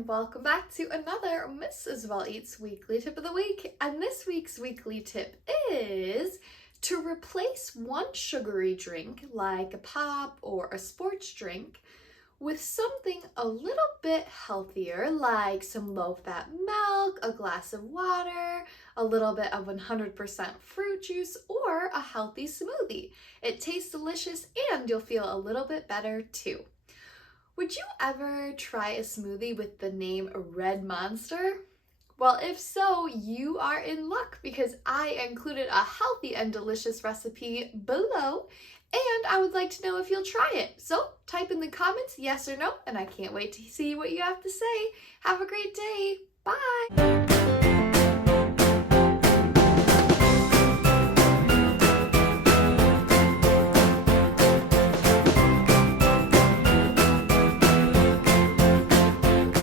and welcome back to another Miss Isabel Eats Weekly Tip of the Week. And this week's weekly tip is to replace one sugary drink like a pop or a sports drink with something a little bit healthier like some low-fat milk, a glass of water, a little bit of 100% fruit juice, or a healthy smoothie. It tastes delicious and you'll feel a little bit better too. Would you ever try a smoothie with the name Red Monster? Well, if so, you are in luck because I included a healthy and delicious recipe below, and I would like to know if you'll try it. So type in the comments yes or no, and I can't wait to see what you have to say. Have a great day.